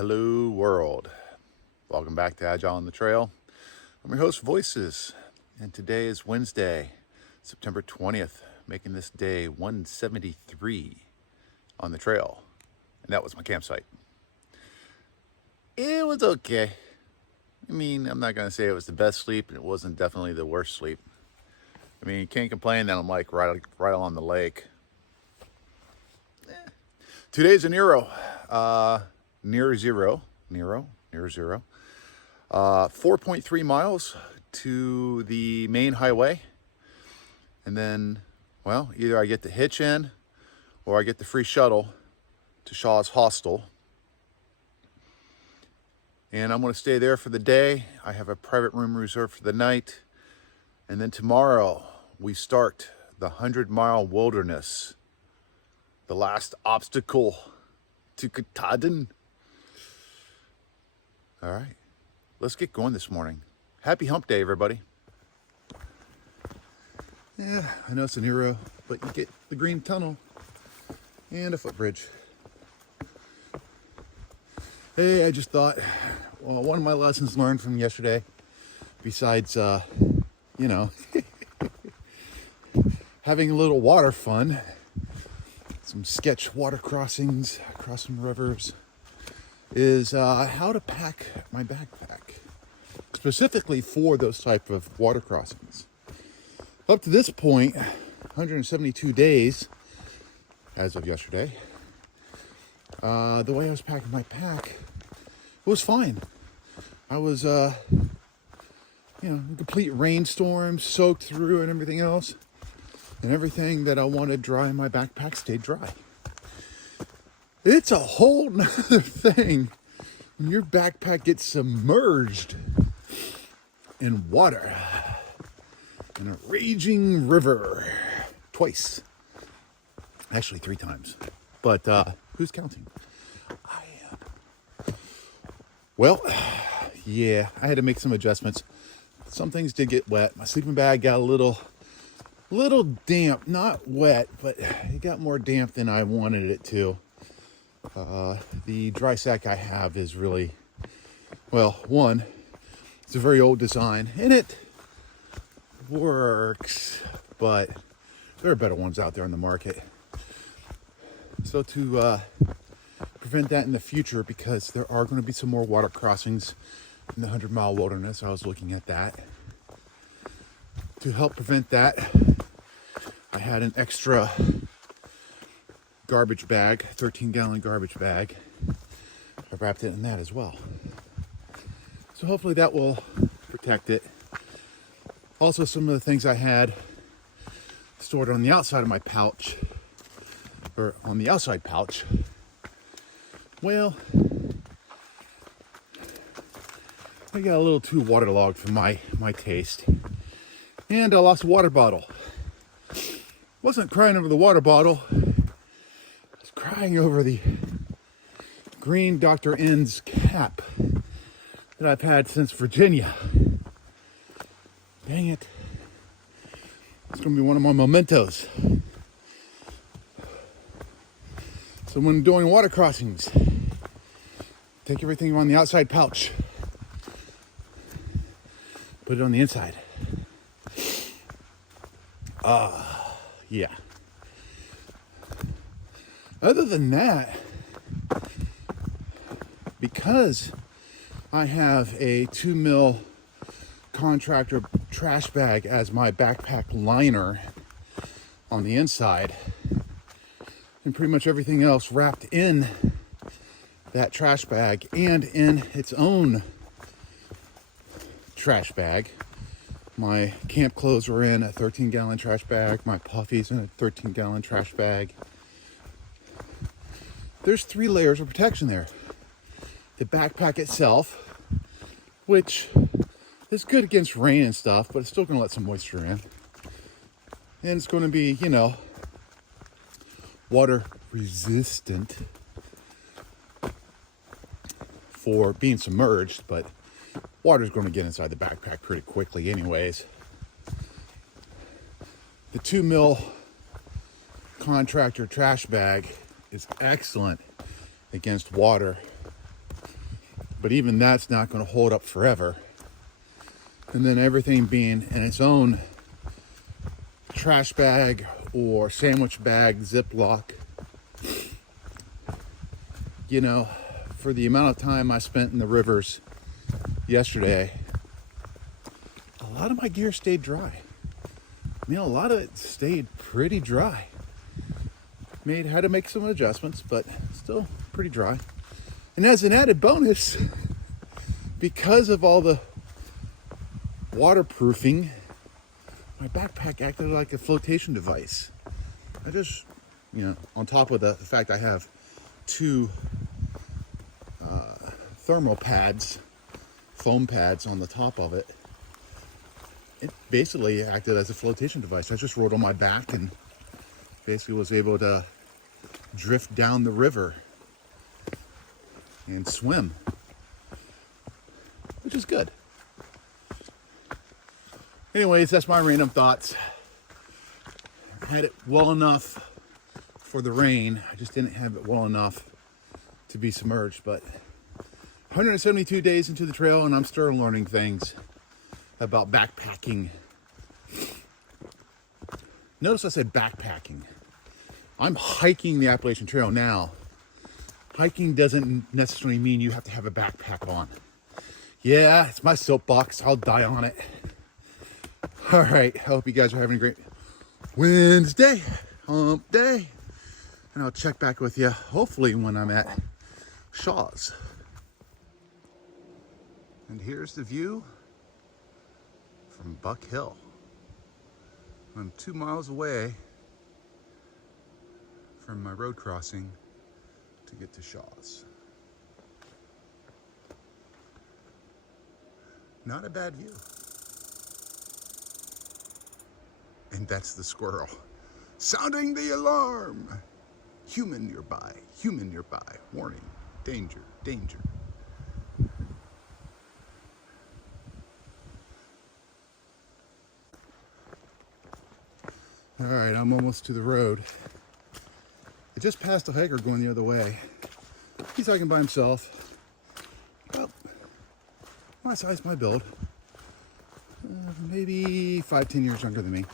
Hello world. Welcome back to Agileonthetrail. I'm your host, Voices, and today is Wednesday, September 20th, making this day 173 on the trail. And that was my campsite. It was okay. I mean, I'm not gonna say it was the best sleep, and it wasn't definitely the worst sleep. I mean, you can't complain that I'm like right along the lake. 2 days of Nero. Near zero. 4.3 miles to the main highway. And then, well, either I get the hitch in or I get the free shuttle to Shaw's Hostel. And I'm going to stay there for the day. I have a private room reserved for the night. And then tomorrow we start the 100-mile wilderness. The last obstacle to Katahdin. All right, let's get going this morning. Happy hump day, everybody. Yeah, I know it's a Nero, but you get the green tunnel and a footbridge. Hey, I just thought, well, one of my lessons learned from yesterday, besides, having a little water fun, some sketch water crossings, crossing rivers, is how to pack my backpack, specifically for those type of water crossings. Up to this point, 172 days, as of yesterday, the way I was packing my pack was fine. I was, in complete rainstorm, soaked through and everything else, and everything that I wanted dry in my backpack stayed dry. It's a whole nother thing when your backpack gets submerged in water, in a raging river, twice. Actually, 3 times. But who's counting? I am. Well, yeah, I had to make some adjustments. Some things did get wet. My sleeping bag got a little damp, not wet, but it got more damp than I wanted it to. The dry sack I have is really, one, it's a very old design, and it works, but there are better ones out there in the market. So to prevent that in the future, because there are going to be some more water crossings in the 100-mile wilderness, I was looking at that. To help prevent that, I had an extra garbage bag, 13-gallon garbage bag. I wrapped it in that as well. So hopefully that will protect it. Also, some of the things I had stored on the outside of my pouch, or on the outside pouch, well, I got a little too waterlogged for my taste. And I lost a water bottle. Wasn't crying over the water bottle. Crying over the green Dr. N's cap that I've had since Virginia. Dang it. It's going to be one of my mementos. So when doing water crossings, take everything on the outside pouch. Put it on the inside. Yeah. Other than that, because I have a 2 mil contractor trash bag as my backpack liner on the inside, and pretty much everything else wrapped in that trash bag and in its own trash bag. My camp clothes were in a 13-gallon trash bag. My puffies in a 13-gallon trash bag. There's 3 layers of protection there. The backpack itself, which is good against rain and stuff, but it's still going to let some moisture in. And it's going to be, water resistant for being submerged, but water's going to get inside the backpack pretty quickly anyways. The 2 mil contractor trash bag is excellent against water but even that's not going to hold up forever. And then everything being in its own trash bag or sandwich bag, Ziploc. You know, for the amount of time I spent in the rivers yesterday, a lot of my gear stayed dry. I mean, a lot of it stayed pretty dry. Had to make some adjustments, but still pretty dry. And as an added bonus, because of all the waterproofing, my backpack acted like a flotation device. I just, on top of the fact I have two thermal pads, foam pads on the top of it, it basically acted as a flotation device. I just rode on my back and basically was able to drift down the river and swim, which is good. Anyways, that's my random thoughts. I had it well enough for the rain. I just didn't have it well enough to be submerged. But 172 days into the trail, and I'm still learning things about backpacking. Notice I said backpacking. I'm hiking the Appalachian Trail now. Hiking doesn't necessarily mean you have to have a backpack on. Yeah, it's my soapbox. I'll die on it. All right, I hope you guys are having a great Wednesday, hump day. And I'll check back with you, hopefully when I'm at Shaw's. And here's the view from Buck Hill. I'm 2 miles away from my road crossing to get to Shaw's. Not a bad view. And that's the squirrel sounding the alarm. Human nearby, warning, danger, danger. All right, I'm almost to the road. I just passed a hiker going the other way. He's hiking by himself. Well, my size, my build. Maybe 5-10 years younger than me.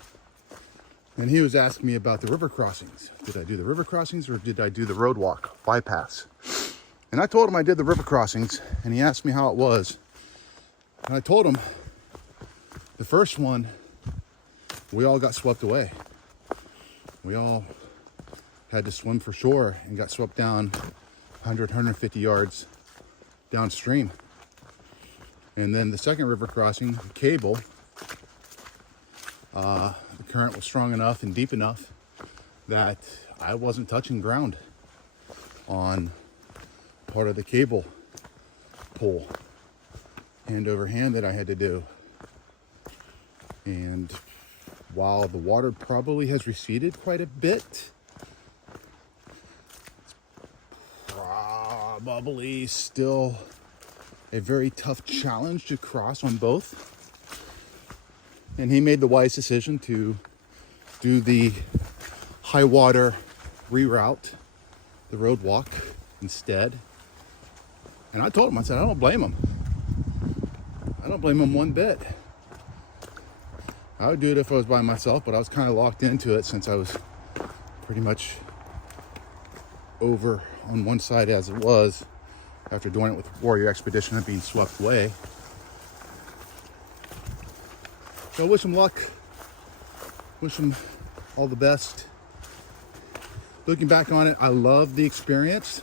And he was asking me about the river crossings. Did I do the river crossings or did I do the road walk bypass? And I told him I did the river crossings, and he asked me how it was. And I told him the first one, we all got swept away. We all had to swim for shore and got swept down 100, 150 yards downstream. And then the second river crossing, cable, the current was strong enough and deep enough that I wasn't touching ground on part of the cable pull, hand over hand, that I had to do. And while the water probably has receded quite a bit, it's probably still a very tough challenge to cross on both. And he made the wise decision to do the high water reroute, the road walk instead. And I told him, I said, I don't blame him. I don't blame him one bit. I would do it if I was by myself, but I was kind of locked into it since I was pretty much over on one side as it was after doing it with Warrior Expedition and being swept away. So I wish him luck. Wish him all the best. Looking back on it, I love the experience.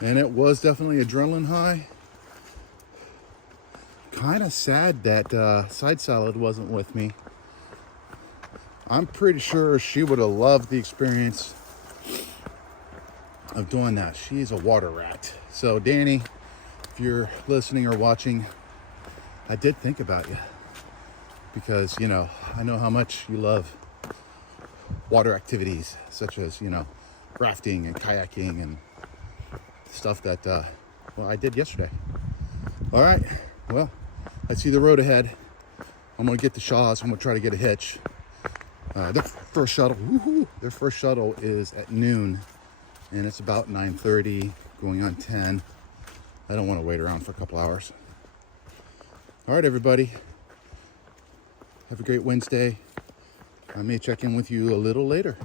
And it was definitely adrenaline high. Kind of sad that Side Salad wasn't with me. I'm pretty sure she would have loved the experience of doing that. She's a water rat. So Danny, if you're listening or watching, I did think about you. Because, I know how much you love water activities, such as, rafting and kayaking and stuff that, I did yesterday. All right, well, I see the road ahead. I'm going to get to Shaw's. I'm going to try to get a hitch. Their first shuttle is at noon, and it's about 9:30, going on 10. I don't want to wait around for a couple hours. All right, everybody. Have a great Wednesday. I may check in with you a little later.